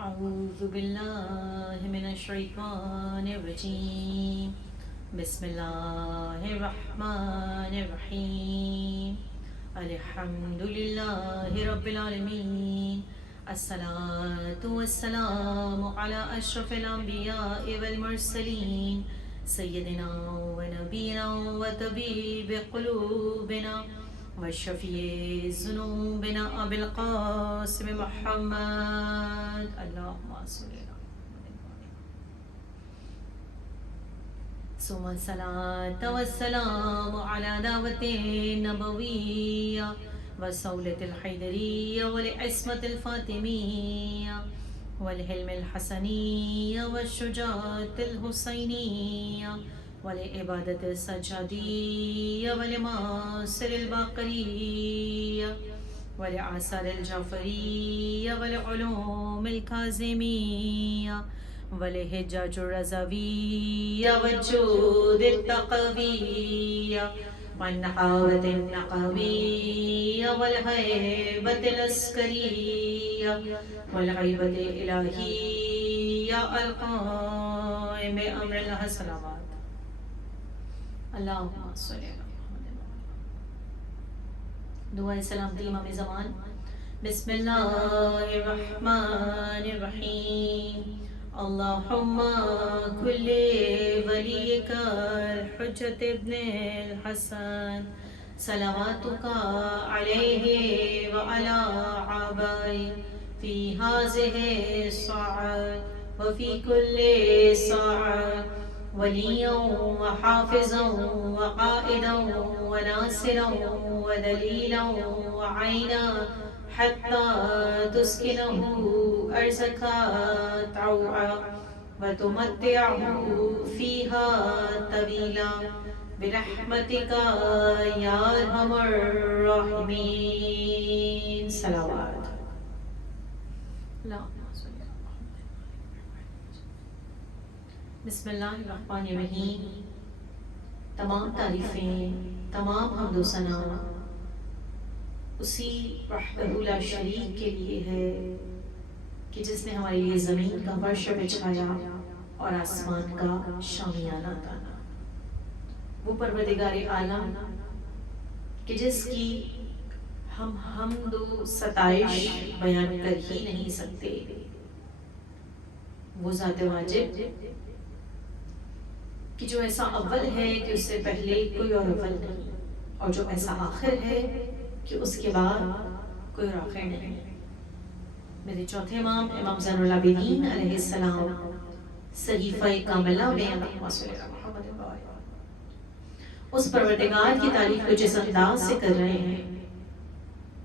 أعوذ بالله من الشيطان الرجيم. بسم الله الرحمن الرحيم. الحمد لله رب العالمين. الصلاة والسلام على أشرف الأنبياء والمرسلين سيدنا ونبينا وطبيب قلوبنا وشفيع ذنوبنا أبي القاسم محمد اللهم صل على ثم الصلاة والسلام على دعوة النبوية وسولة الحيدرية والعصمة الفاطمية والحلم الحسنية والشجاعة الحسينية والعبادة السجادية والمعاصر الباقرية والآثار الجعفرية والعلوم الكاظمية والحجاج الرضوية والجود التقوية والنحاوة النقوية والهيبة العسكرية والغيبة الإلهية القائم بأمر الله صلوات اللهم صل على محمد. دعائے سلامتی امام زمان. بسم اللہ الرحمن الرحیم. اللہم کل ولیک الحجت ابن الحسن صلواتک علیہ وعلی آبائی فی ہذہ الساعۃ وفی کل ساعۃ وليا وحافظا وقائدا وناصرا ودليلا وعينا حتى تسكنه أرزك طوعا وتمتعه فيها طويلا برحمتك يا أرحم الراحمين. صلوات. بسم اللہ الرحمن الرحیم. تمام تعریفیں، تمام حمد و ثنا اسی وحدہ لا شریک کے لیے ہے کہ جس نے ہمارے لیے زمین کا فرش بچھایا اور آسمان کا شامیانہ تانا. وہ پروردگار عالم کہ جس کی ہم حمد و ستائش بیان کر ہی نہیں سکتے. وہ ذات واجب کہ جو ایسا اول ہے کہ اس سے پہلے کوئی اور اول نہیں، اور جو ایسا آخر ہے کہ اس کے بعد کوئی اور آخر نہیں. میرے چوتھے امام امام زین العابدین علیہ السلام صحیفہ کاملہ میں اس پروردگار کی تعریف کو جس انداز سے کر رہے ہیں.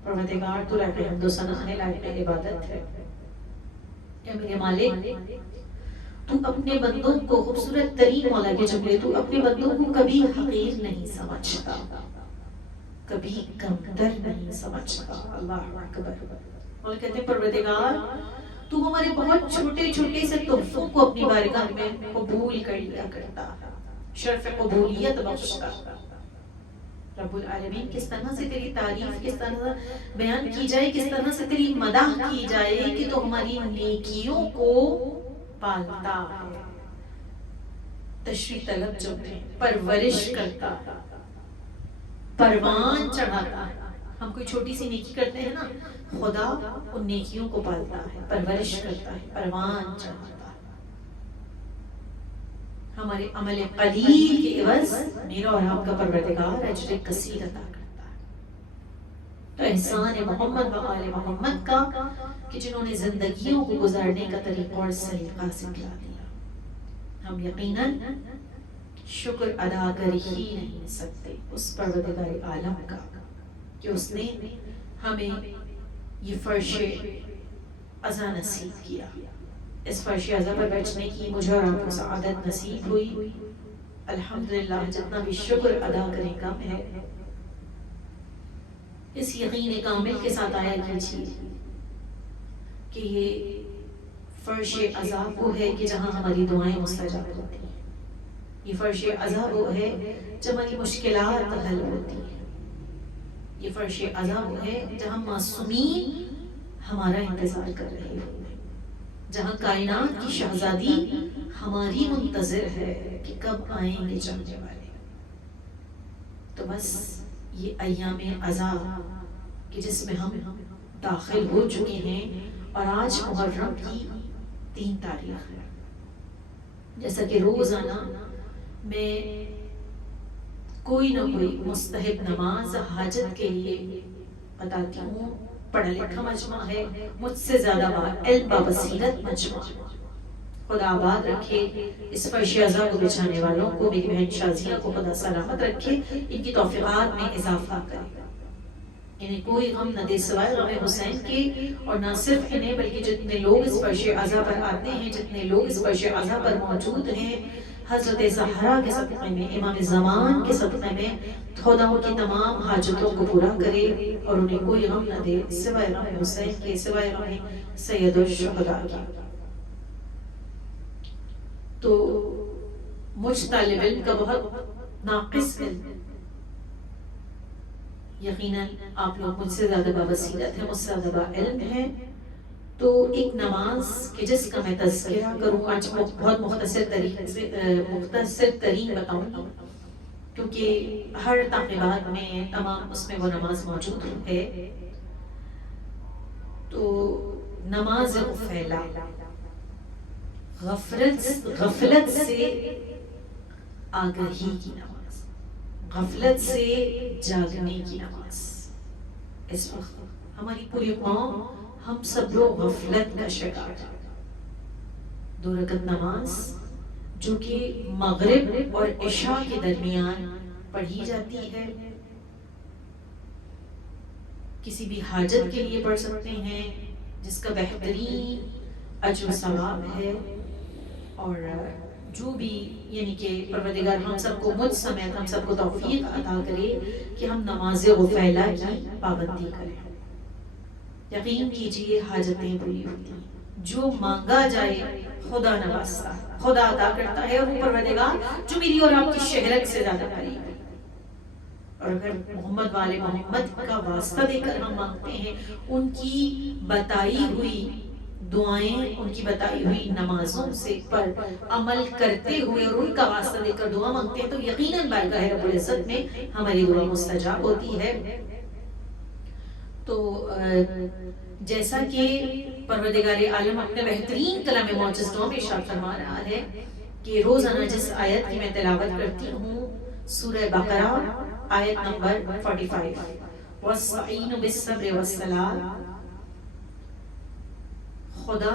پروردگار تو لائق حمد و ثنا ہے، لائق عبادت ہے. اے میرے مالک، تو اپنے بندوں کو خوبصورت ترین مولا کے جملے، تو اپنے بندوں کو کبھی حقیر نہیں سمجھتا، کبھی کمتر نہیں سمجھتا. اللہ اکبر. اور کہتے ہیں پروردگار تو ہمارے بہت چھوٹے چھوٹے سے تحفوں کو اپنی بارگاہ میں قبول کر لیا کرتا، شرف قبولیت بخشتا. رب العالمین کس طرح سے تیری تعریف کس طرح بیان کی جائے، کس طرح سے تیری مدح کی جائے کہ تو ہماری نیکیوں کو پالتا ہے، تشریح طلب جو ہے، پرورش کرتا، پروان چڑھاتا ہے. ہم کوئی چھوٹی سی نیکی کرتے ہیں نا، خدا ان نیکیوں کو پالتا ہے، پرورش کرتا ہے، پروان چڑھاتا ہے. ہمارے عمل قلیل کے عوض میرا اور آپ کا پروردگار اجر کثیر عطا کرتا ہے. تو احسان محمد و آل محمد کا کہ جنہوں نے زندگیوں کو گزارنے کا طریقہ اور سلیقہ سکھلا دیا. ہم یقیناً شکر ادا کر ہی نہیں سکتے اس پروردگار عالم کا کہ اس نے ہمیں یہ فرش عزا نصیب کیا. اس فرش عزا پر بیٹھنے کی مجھے اور آپ کو سعادت نصیب ہوئی. الحمدللہ. جتنا بھی شکر ادا کریں کم ہے. اس یقین کامل کے ساتھ آیا کیجیے کہ یہ فرش عزا وہ ہے کہ جہاں ہماری دعائیں مستجاب ہوتی ہیں. یہ فرش عزا وہ ہے جب ہماری مشکلات حل ہوتی ہیں. یہ فرش عزا وہ ہے جہاں معصومین ہمارا انتظار کر رہے ہوتے ہیں. جہاں کائنات کی شہزادی ہماری منتظر ہے کہ کب آئیں گے چاہنے والے. تو بس یہ ایام عزا کہ جس میں ہم داخل ہو چکے ہیں، اور آج محرم کی 3 تاریخ ہے. جیسا کہ روزانہ میں کوئی نہ کوئی مستحب نماز حاجت کے لیے بتاتی ہوں. پڑھا لکھا مجمع ہے، مجھ سے زیادہ علم بابصیرت مجمع. خدا آباد رکھے اس فرش عزا کو بچھانے والوں کو، میری بہن شازیہ کو خدا سلامت رکھے، ان کی توفیقات میں اضافہ کرے، انہیں کوئی غم نہ دے سوائے غم حسین کے. اور نہ صرف انہیں بلکہ جتنے لوگ اس فرش عزا پر آتے ہیں، جتنے لوگ اس فرش عزا پر موجود ہیں، حضرت زہرا کے صدقے میں، امام زمان کے صدقے میں خدا ان کی تمام حاجتوں کو پورا کرے اور انہیں کوئی غم نہ دے سوائے غم حسین کے، سوائے غم سید الشہداء کے. تو مجھ طالب علم کا بہت ناقص علم، یقیناً آپ لوگ مجھ سے زیادہ بابصیرت ہے، مجھ سے زیادہ علم ہے. تو ایک نماز کہ جس کا میں تذکرہ کروں آج بہت مختصر طریقے سے مختصر ترین بتاؤں گی، کیونکہ ہر تعقیبات میں تمام اس میں وہ نماز موجود ہے. تو نماز غفیلہ، غفلت سے آگہی کی نماز، غفلت سے جاگنے کی نماز. اس وقت ہماری پوری قوم، ہم سب لوگ غفلت کا شکار ہیں. 2 رکعت نماز جو کہ مغرب اور عشاء کے درمیان پڑھی جاتی ہے، کسی بھی حاجت کے لیے پڑھ سکتے ہیں، جس کا بہترین اجر و ثواب ہے. اور جو بھی یعنی کہ پروردگار ہم سب کو، مجھ سمیت ہم سب کو توفیق عطا کرے کہ ہم نماز غفیلہ کی پابندی کریں. یقین کیجئے حاجتیں پوری ہوتی ہیں، جو مانگا جائے خدا نوازتا ہے، خدا عطا کرتا ہے. اور وہ پروردگار جو میری اور آپ کی شہرت سے زیادہ قریب ہے، اور اگر محمد والے محمد کا واسطہ دے کر ہم مانگتے ہیں، ان کی بتائی ہوئی دعائیں، ان کی بتائی ہوئی نمازوں سے پر عمل کرتے ہوئے اور ان کا واسطہ دے کر دعا مانگتے ہیں، تو یقیناً بارگاہ رب العزت میں ہماری دعا مستجاب ہوتی ہے. تو جیسا کہ پروردگار عالم اپنے بہترین کلام معجز دعا میں ارشاد فرما رہا ہے کہ روزانہ جس آیت کی میں تلاوت کرتی ہوں، سورہ بقرہ آیت نمبر 45، وَاسْتَعِینُوا بِالصَّبْرِ وَالصَّلَاةِ، خدا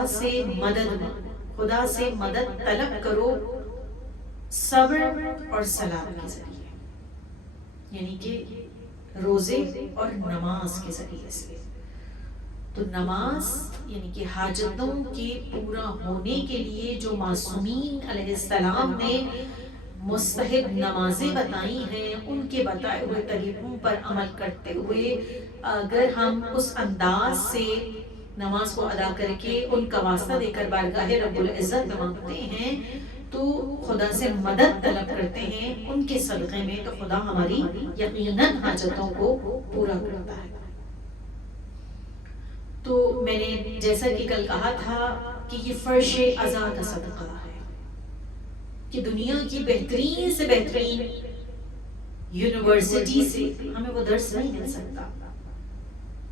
سے مدد طلب کرو صبر اور صلاۃ کے ذریعے، یعنی کہ روزے اور نماز کے ذریعے سے. تو نماز یعنی کہ حاجتوں کے پورا ہونے کے لیے جو معصومین علیہ السلام نے مستحب نمازیں بتائی ہیں، ان کے بتائے ہوئے طریقوں پر عمل کرتے ہوئے اگر ہم اس انداز سے نماز کو ادا کر کے ان کا واسطہ دے کر بارگاہ رب العزت میں مانگتے ہیں، تو خدا سے مدد طلب کرتے ہیں ان کے صدقے میں، تو خدا ہماری یقیناً حاجتوں کو پورا کرتا ہے. تو میں نے جیسا کہ کل کہا تھا کہ یہ فرش عزا کا صدقہ ہے کہ دنیا کی بہترین سے بہترین یونیورسٹی سے ہمیں وہ درس نہیں مل سکتا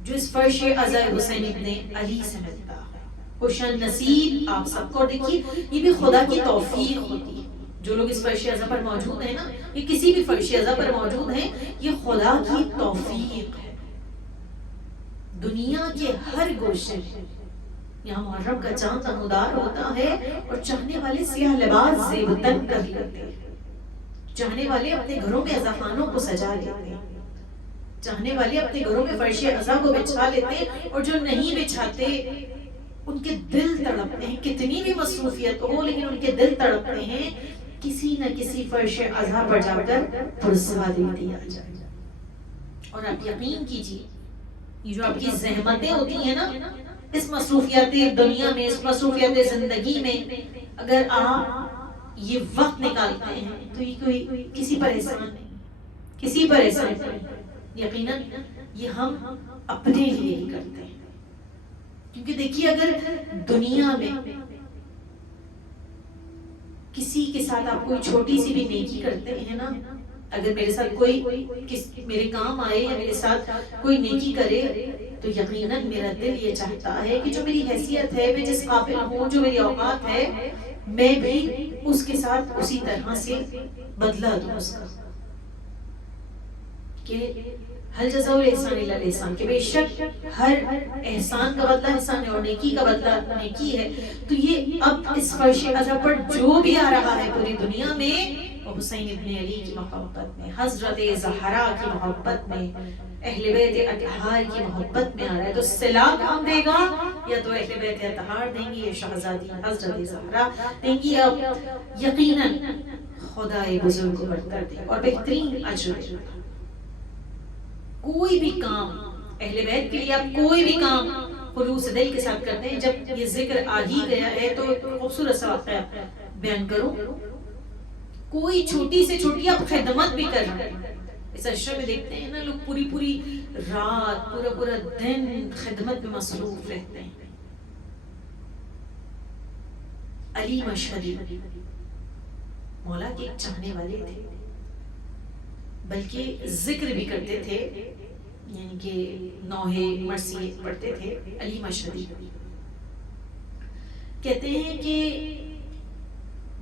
جو اس فرش عزا حسین ابن علی سے ملتا ہے. خوش نصیب آپ سب کو. دیکھیے یہ بھی خدا کی توفیق ہوتی ہے. جو لوگ اس فرش عزا پر موجود ہیں نا، یہ کسی بھی فرش عزا پر موجود ہیں، یہ خدا کی توفیق ہے. دنیا کے ہر گوشے میں یہاں محرم کا چاند نمودار ہوتا ہے اور چاہنے والے سیاہ لباس زیب تن کر لیتے ہیں. چاہنے والے اپنے گھروں میں عزاخانوں کو سجا لیتے ہیں، چاہنے والے اپنے گھروں میں فرش عزا کو بچھا لیتے ہیں، اور جو نہیں بچھاتے ان کے دل تڑپتے ہیں. کتنی بھی مصروفیت ہو لیکن ان کے دل تڑپتے ہیں کسی نہ کسی فرش عزا پر جا کر پرسادی دیا جائے. اور آپ یقین کیجیے یہ جو آپ کی زحمتیں ہوتی ہیں نا اس مصروفیات دنیا میں، اس مصروفیات زندگی میں، اگر آپ یہ وقت نکالتے ہیں تو یہ کوئی کسی پر احسان نہیں، کسی پر احسان نہیں. یقیناً یہ ہم اپنے لیے ہی کرتے ہیں. کیونکہ دیکھیے اگر دنیا میں کسی کے ساتھ آپ کوئی چھوٹی سی بھی نیکی کرتے ہیں نا، اگر میرے ساتھ کوئی میرے کام آئے یا میرے ساتھ کوئی نیکی کرے تو یقیناً میرا دل یہ چاہتا ہے کہ جو میری حیثیت ہے، میں جس قابل ہوں، جو میری اوقات ہے، میں بھی اس کے ساتھ اسی طرح سے بدلہ دوں اس کا، کہ حل جزاء الاحسان الا الاحسان، کہ بے شک ہر احسان کا بدلہ احسان ہے اور نیکی کا بدلہ نیکی ہے. تو یہ اب اس فرش ازرق پر جو بھی آ رہا ہے پوری دنیا میں، وہ حسین ابن علی کی محبت میں، حضرت زہرا کی محبت میں، اہل بیت اطہار کی محبت میں آ رہا ہے. تو صلہ کون دے گا؟ یا تو اہل بیت اطہار دیں گی، یا شہزادی حضرت زہرا دیں گی، یا یقیناً خدائے بزرگ کو برتر دے اور بہترین اجر دے. کوئی بھی کام اہل بیت کے لیے آپ کوئی بھی کام خلوص دل کے ساتھ کرتے ہیں. جب یہ ذکر آ ہی گیا ہے تو خوبصورت سا واقعہ بیان کروں. کوئی چھوٹی سے چھوٹی آپ خدمت بھی کر رہے ہیں، اس عشرے میں دیکھتے ہیں نا لوگ پوری رات پورا دن خدمت میں مصروف رہتے ہیں. علی مشہدی مولا کے ایک چاہنے والے تھے، بلکہ ذکر بھی کرتے تھے، یعنی کہ نوحے مرثیے پڑھتے تھے. علی مشہدی کہتے ہیں کہ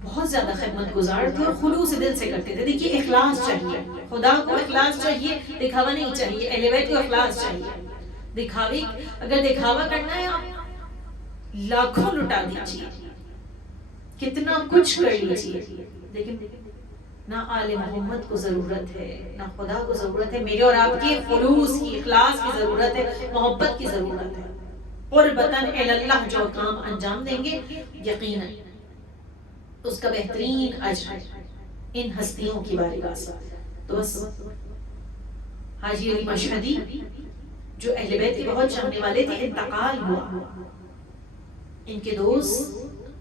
بہت زیادہ خدمت گزار تھے اور خلوص دل سے کرتے تھے. دیکھیے اخلاص چاہیے، خدا کو اخلاص چاہیے، دکھاوا نہیں چاہیے. اہل بیت کو اخلاص چاہیے. اگر دکھاوا کرنا ہے آپ لاکھوں لٹا دیجیے، کتنا کچھ کر لیجیے، لیکن نہ آل محمد کو ضرورت ہے، نہ خدا کو ضرورت ہے. میرے اور آپ کے خلوص کی، اخلاص کی ضرورت ہے، محبت کی ضرورت ہے. قربتاً اللہ جو کام انجام دیں گے یقیناً اس کا بہترین اجر ان ہستیوں کی بارگاہ سے. تو بس حاجی علی مشہدی جو اہل بیت کے بہت چاہنے والے تھے، انتقال ہوا. ان کے دوست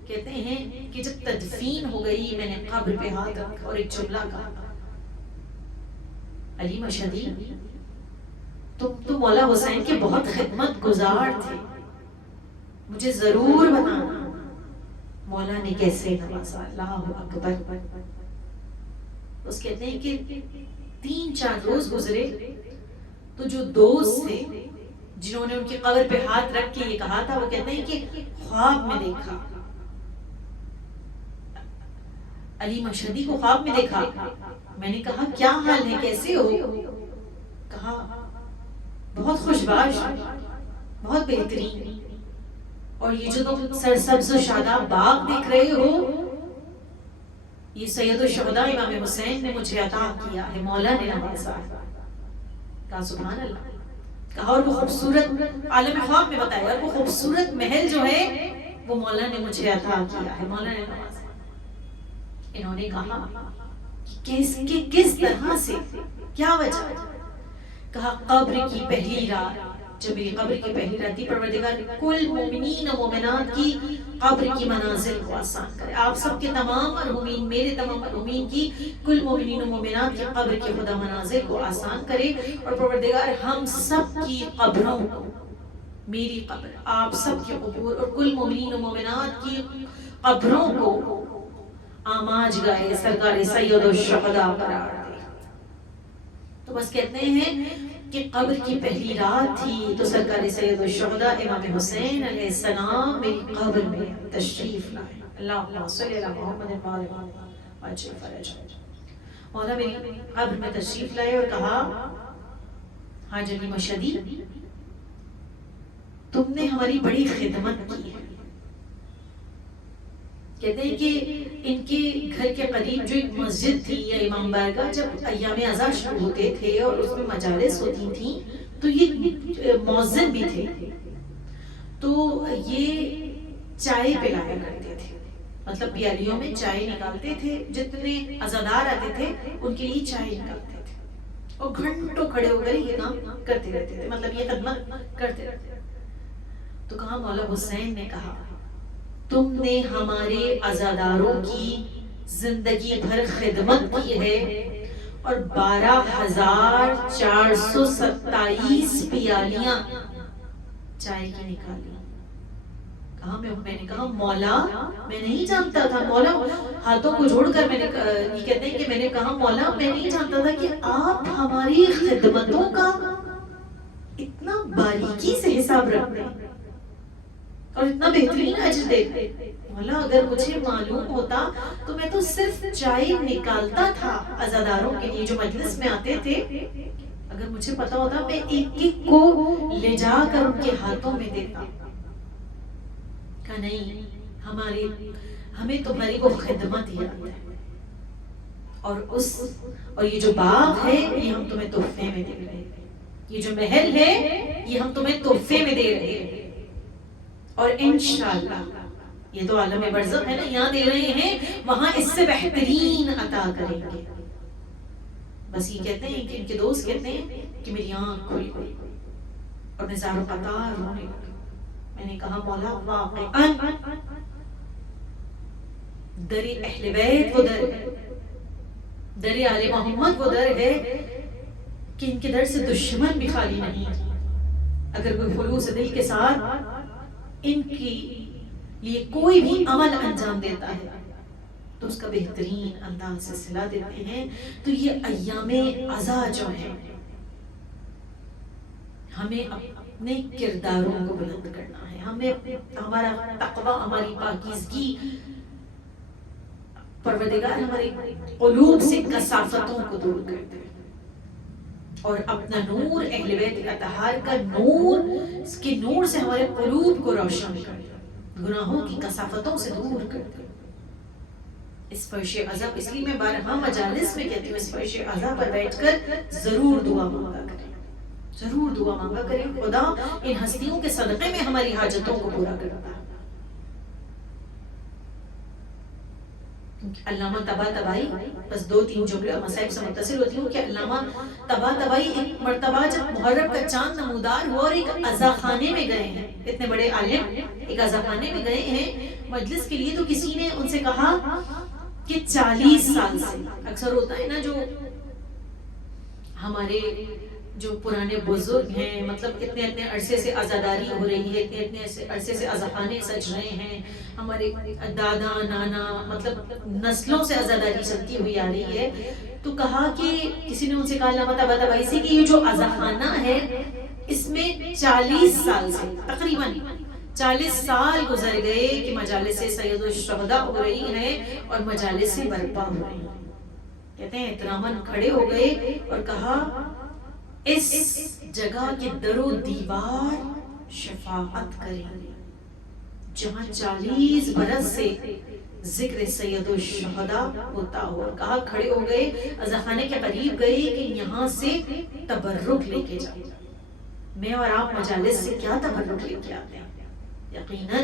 کہتے ہیں کہ جب تدفین ہو گئی میں نے قبر پہ ہاتھ رکھا اور ایک جملہ کہا، علی مشہدی تم تو مولا حسین کے بہت خدمت گزار تھے، مجھے ضرور بتانا مولا نے کیسے نوازا. اللہ اکبر. اس کہتے ہیں کہ 3-4 روز گزرے تو جو دوست تھے جنہوں نے ان کی قبر پہ ہاتھ رکھ کے یہ کہا تھا، وہ کہتے ہیں کہ خواب میں دیکھا، علی مشہدی کو خواب میں دیکھا. میں نے کہا کیا حال ہے، کیسے ہو؟ کہا بہت خوشباش، بہت بہترین، اور یہ جو تم سرسبز و شاداب باغ دیکھ رہے ہو، یہ سید الشہداء امام حسین نے مجھے عطا کیا ہے، مولا نے نوازا. کہا سبحان اللہ. کہا اور وہ خوبصورت عالم خواب میں بتایا، اور وہ خوبصورت محل جو ہے وہ مولا نے مجھے عطا کیا ہے، مولا نے نوازا. انہوں نے کہا کہ کس طرح سے، کیا وجہ؟ کہا قبر کی پہلی رات، جب میری قبر کی پہلی رات تھی، پروردگار کل مومنین و مومنات کی قبر کی منازل کو آسان کرے. آپ سب کے تمام مرحومین، میرے تمام مرحومین کی، کل مومنین و مومنات کی قبر کے خدا منازل کو آسان کرے. اور پروردگار ہم سب کی قبروں کو، میری قبر، آپ سب کے قبور اور کل مومنین و مومنات کی قبروں کو آماج گائے سرکار سید الشہداء قرار دے. تو بس کہتے ہیں کہ قبر کی پہلی رات تھی تو سرکار سید الشہداء امام حسین علیہ السلام میری قبر میں تشریف لائے. اللہم صلی علی محمد وعجل فرجہ. مولا میری قبر میں تشریف لائے اور کہا حاج علی مشہدی تم نے ہماری بڑی خدمت کی ہے. کہتے ہیں کہ ان کے گھر کے قریب جو ایک مسجد تھی یا امام بارگاہ، جب ایام عزا شروع ہوتے تھے اور اس میں مجالس ہوتی تھیں تو یہ مؤذن بھی تھے، تو یہ چائے پلایا کرتے تھے. مطلب پیالیوں میں چائے نکالتے تھے، جتنے عزادار آتے تھے ان کے لیے چائے نکالتے تھے اور گھنٹوں کھڑے ہو کر یہ کام کرتے رہتے تھے، مطلب یہ خدمت کرتے رہتے. تو کہا مولا حسین نے کہا تم نے ہمارے عزاداروں کی زندگی بھر خدمت کی ہے اور 12,427 پیالیاں چائے کی نکالی. کہا میں نے کہا مولا میں نہیں جانتا تھا، مولا ہاتھوں کو جوڑ کر میں نے یہ کہتے ہیں کہ میں نے کہا مولا میں نہیں جانتا تھا کہ آپ ہماری خدمتوں کا اتنا باریکی سے حساب رکھتے ہیں اور اتنا بہترین اجر دیتے. مولا اگر مجھے معلوم ہوتا تو میں تو صرف چائے نکالتا تھا عزاداروں کے لیے جو مجلس میں آتے تھے، اگر مجھے پتا ہوتا میں ایک ایک کو لے جا کر ان کے ہاتھوں میں دیتا. کہا نہیں، ہمیں تمہاری وہ خدمت یاد ہے، اور یہ جو باغ ہے یہ ہم تمہیں تحفے میں دے رہے ہیں، یہ جو محل ہے یہ ہم تمہیں تحفے میں دے رہے ہیں، اور انشاءاللہ یہ تو عالم برزخ ہے نا، یہاں دے رہے ہیں وہاں اس سے بہترین عطا کریں گے. بس یہ کہتے ہیں کہ ان کے دوست کہتے ہیں کہ میری آنکھ کھل گئی اور میں زار و قطار رونے لگی. میں نے کہا مولا واقعاً در اہل بیت وہ در آل محمد وہ در ہے کہ ان کے در سے دشمن بھی خالی نہیں. اگر کوئی خلوص دل کے ساتھ ان کی لیے کوئی بھی عمل انجام دیتا ہے تو اس کا بہترین انداز سے صلہ دیتے ہیں. تو یہ ایام عزا جو ہیں ہمیں اپنے کرداروں کو بلند کرنا ہے، ہمیں ہمارا تقوی، ہماری پاکیزگی، پروردگار ہمارے قلوب سے کثافتوں کو دور کر دے اور اپنا نور، اہل بیت اطہار کا نور، اس کے نور سے ہمارے قلوب کو روشن کر دے، گناہوں کی کثافتوں سے دور کر دے. اس فرش عزا، اس لیے میں بارہا مجالس میں کہتی ہوں اس فرش عزا پر بیٹھ کر ضرور دعا مانگا کریں، ضرور دعا مانگا کریں. خدا ان ہستیوں کے صدقے میں ہماری حاجتوں کو پورا کرتا ہے. علامہ طباطبائی، بس 2-3 جملے مصائب سے متصل ہوتی ہوں کہ علامہ طباطبائی ایک مرتبہ جب محرم کا چاند نمودار ہوا اور ایک عزا خانے میں گئے ہیں، اتنے بڑے عالم ایک عزا خانے میں گئے ہیں مجلس کے لیے، تو کسی نے ان سے کہا کہ 40 سال سے، اکثر ہوتا ہے نا جو ہمارے جو پرانے بزرگ ہیں، مطلب اتنے عرصے سے عزاداری ہو رہی ہے، اتنے عرصے سے عزاخانے سج رہے ہیں، ہمارے دادا نانا مطلب نسلوں سے عزاداری چلتی ہوئی آ رہی ہے. تو کہا کہ کسی نے ان سے کہا علامہ طباطبائی سے کہ یہ جو عزاخانہ ہے اس میں 40 سال سے تقریباً 40 سال گزر گئے کہ مجالس سید الشہداء ہو رہی ہیں اور مجالس برپا ہو رہی ہیں. کہتے ہیں احتراماً کھڑے ہو گئے اور کہا اس جگہ کے در و دیوار شفاعت کریں جہاں 40 برس سے ذکر سید الشہداء ہوتا ہو. کہا کھڑے ہو گئے، عزاخانے کے قریب گئے کہ یہاں سے تبرک لے کے جائیں. میں اور آپ مجالس سے کیا تبرک لے کے آتے ہیں؟ یقیناً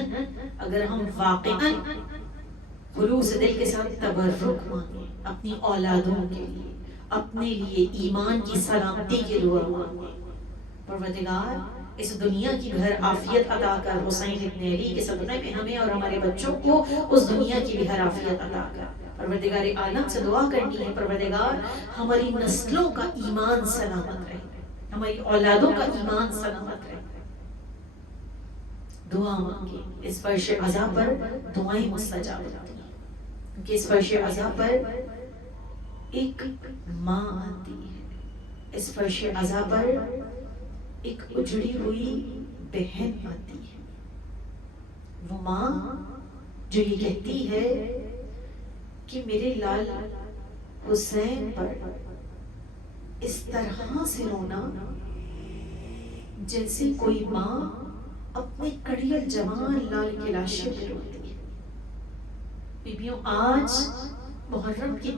اگر ہم واقعاً خلوص دل کے ساتھ تبرک مانگیں، اپنی اولادوں کے لیے، اپنے لیے ایمان کی سلامتی کے دعا مانگیں، پروردگار اس دنیا کی گھر عافیت عطا کر، حسین ابن علی کے صدقے میں ہمیں اور ہمارے بچوں کو اس دنیا کی بھی گھر عافیت عطا کر. پروردگار عالم سے دعا کرنی ہے پروردگار ہماری نسلوں کا ایمان سلامت رہے، ہماری اولادوں کا ایمان سلامت رہے. دعا مانگیں. اس فرش عزا پر دعائیں مستجاب ہوتی ہیں کیونکہ اس فرش عزا پر ایک ماں آتی ہے، اس فرش عزا پر ایک اجڑی ہوئی بہن آتی ہے. وہ ماں جو یہ کہتی ہے کہ میرے لال حسین پر اس طرح سے رونا جیسے کوئی ماں اپنے کڑیل جوان لال کے لاشے پہ روتی ہے. بیبیوں آج محرم کی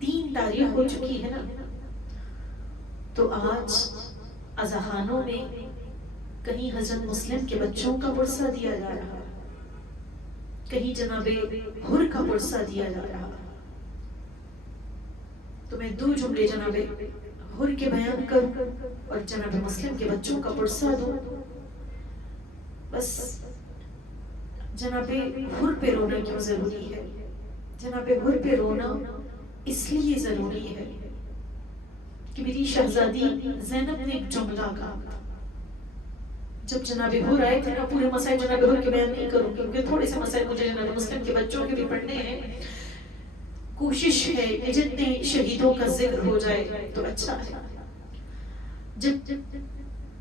3 تاریخ ہو چکی ہے نا، تو آج عزاخانوں میں کہیں حضرت مسلم کے بچوں کا پرسہ دیا جا رہا، کہیں جناب حر کا پرسہ دیا جا رہا. تو میں 2 جملے جناب حر کے بیان کروں اور جناب مسلم کے بچوں کا پرسہ دوں. بس جناب حر پہ رونا کیوں ضروری ہے؟ جناب حر پہ رونا اس لیے ضروری ہے کہ میری شہزادی زینب نے ایک جملہ کہا تھا، جب جناب حور آئے تھے نا، پورے مسائل جناب حور کے بیان نہیں کروں گی کیونکہ تھوڑے سے مسائل مجھے جناب مسلم کے بچوں کے بھی پڑھنے ہیں. کوشش ہے کہ جتنے شہیدوں کا ذکر ہو جائے تو اچھا ہے. جب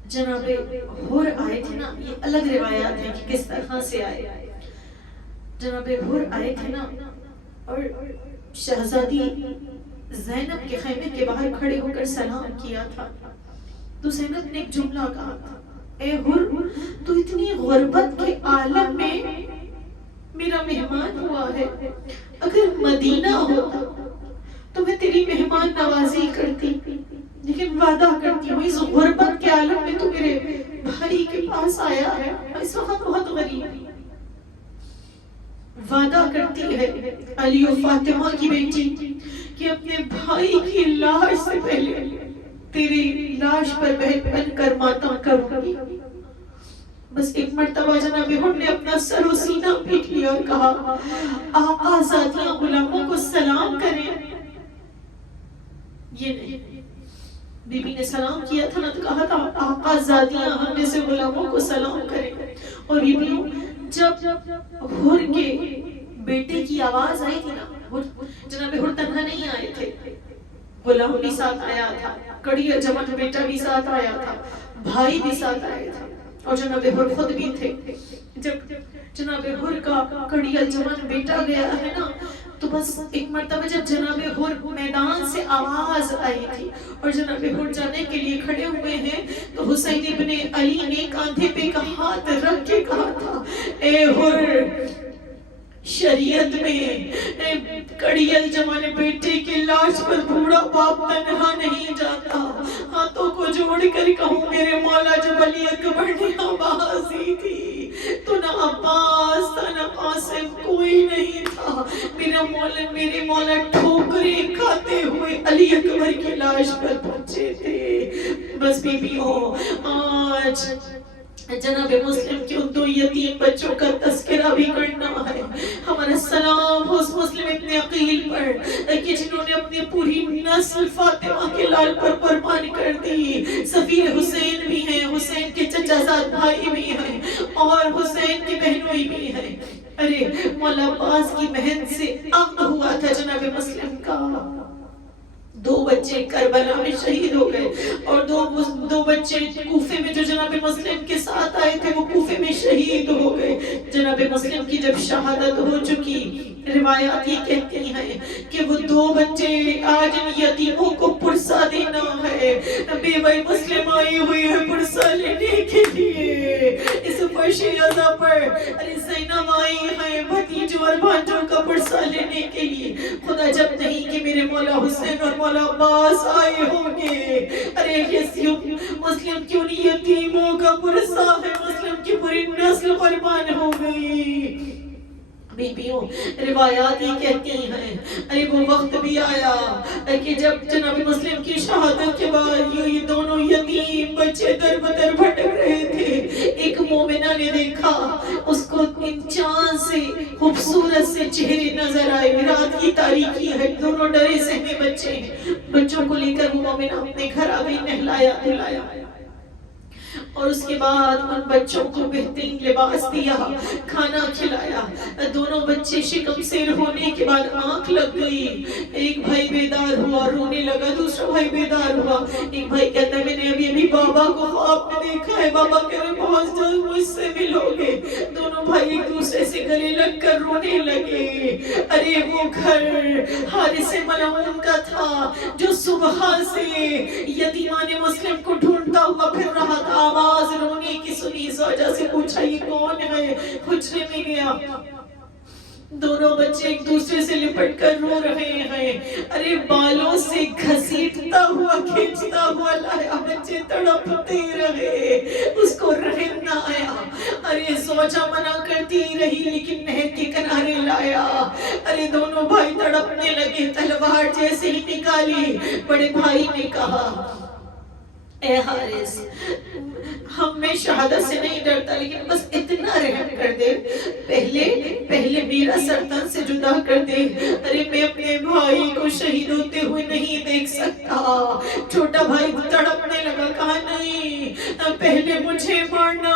جناب حور آئے تھے نا، یہ الگ روایات ہیں کہ کس طرح سے آئے. جناب حور آئے تھے نا اور شہزادی زینب کے خیمے کے باہر کھڑے ہو کر سلام کیا تھا تو زینب نے ایک جملہ کہا تھا، اے حور تو اتنی غربت کے عالم میں میرا مہمان ہوا ہے، اگر مدینہ ہوتا تو میں تیری مہمان نوازی کرتی، لیکن وعدہ کرتی ہوں اس غربت کے عالم میں تو میرے بھائی کے پاس آیا ہے، اس وقت بہت غریب. وعدہ کرتی ہے علی و فاطمہ کی بیٹی کہ اپنے بھائی کی لاش سے پہلے تیری لاش پر بن کر ماتم کروں گی. بس ایک مرتبہ جناب حور نے اپنا سر و سینہ پیٹ لیا اور کہا، آقا زادیاں غلاموں کو سلام کریں. یہ نہیں، بی بی نے سلام کیا تھا نا تو کہا تھا آقا زادیاں ہم میں سے غلاموں کو سلام کریں. اور یہ بھی جب حور کے بیٹے کی آواز آئی تھی نا، جناب حور تنہا نہیں آئے تھے، غلام بھی ساتھ آیا تھا، کڑیا جوان بیٹا بھی ساتھ آیا تھا، بھائی بھی ساتھ آئے تھے اور جناب حور خود بھی تھے. جب جناب حور کا کڑیا جوان بیٹا گیا ہے نا تو بس ایک مرتبہ جب جناب حور میدان سے آواز آئی تھی اور جناب حور جانے کے لیے کھڑے ہوئے ہیں تو حسین ابن علی نے کاندھے پہ کا ہاتھ رکھ کے کہا تھا، اے حور شریعت میں کڑیل جمانے بیٹے کی لاش پر بوڑھا باپ تنہا نہیں جاتا. ہاتھوں کو جوڑ کر کہوں میرے مولا جب علی اکبر نے آواز دی تھی تو نہ عباس تھا نہ قاسم، کوئی نہیں تھا. میرے مولا ٹھوکریں کھاتے ہوئے علی اکبر کی لاش پر پہنچے تھے. بس بیویوں، آج جناب مسلم کے ان دو یتیم بچوں کا تذکرہ بھی کرنا ہے. ہمارا سلام ہو اس مسلم ابن عقیل پر کہ جنہوں نے اپنی پوری نسل فاطمہ کے لال پر قربان کر دی. سفیر حسین بھی ہیں، حسین کے چچا زاد بھائی بھی ہیں اور حسین کی بہنوئی بھی ہیں. ارے مولا عباس کی بہن سے عقد ہوا تھا جناب مسلم کا، دو بچے کربلا میں شہید ہو گئے اور دو بچے کوفے میں جو جناب مسلم کے ساتھ آئے تھے وہ کوفے میں شہید ہو گئے. جناب مسلم کی جب شہادت ہو چکی، روایات یہ کہتی ہیں کہ وہ دو بچے آج ان یتیموں کو پرسہ دینا ہے. بیوہ مسلم آئی ہوئی ہے پرسہ لینے کے لیے اس فرش عزا پر. ارے زینب آئی ہیں بھتیجوں اور بھانجوں کا پرسہ لینے کے لیے. خدا جب نہیں کہ میرے مولا حسین اور مولا عباس آئے ہوں گے. ارے مسلم کیوں نہیں یتیموں کا پرسہ ہے، مسلم کی پوری نسل قربان ہو گئی. بیبیوں روایات ہی کہتی ہیں ارے وہ وقت بھی آیا کہ جب جناب مسلم کی شہادت کے بعد یہ دونوں یتیم بچے در بدر بھٹک رہے تھے. ایک مومنہ نے دیکھا اس کو ان چاند سے خوبصورت سے چہرے نظر آئے، رات کی تاریکی ہے، دونوں ڈرے سہمے بچے. بچوں کو لے کر وہ مومنہ اپنے گھر آ گئی، نہلایا دھلایا اور اس کے بعد ان بچوں کو بہترین لباس دیا، کھانا کھلایا. دونوں بچے شکم سیر ہونے کے بعد آنکھ لگ گئی. ایک بھائی بیدار ہوا رونے لگا، دوسرا بھائی بیدار ہوا. ایک بھائی کہتا ہے میں نے ابھی بابا کو خواب میں دیکھا ہے، بابا کہہ رہے بہت جلد مجھ سے ملو گے. دونوں بھائی ایک دوسرے سے گلے لگ کر رونے لگے. ارے وہ گھر حارث ملعون کا تھا جو صبح سے یتیمان مسلم کو ڈھونڈتا ہوا پھر رہا تھا. آواز رونے کی سنی، زوجہ سے پوچھا یہ کون ہے، حجرے میں گیا. دونوں بچے ایک دوسرے سے لپٹ کر رو رہے ہیں. ارے بالوں سے گھسیٹتا ہوا کھینچتا ہوا لایا، بچے تڑپتے رہے، اس کو رحم نہ آیا. ارے زوجہ منع کرتی رہی لیکن نہر کے کنارے لایا. ارے دونوں بھائی تڑپنے لگے، تلوار جیسے ہی نکالی. بڑے بھائی نے کہا اے حارث ہم میں شہادت سے نہیں ڈرتا لیکن بس اتنا رحم کر دے، پہلے میرا سرطان سے جدا کر دے. ارے میں اپنے بھائی کو شہید ہوتے ہوئے نہیں دیکھ سکتا. چھوٹا بھائی تڑپنے لگا، کہا نہیں پہلے مجھے مارنا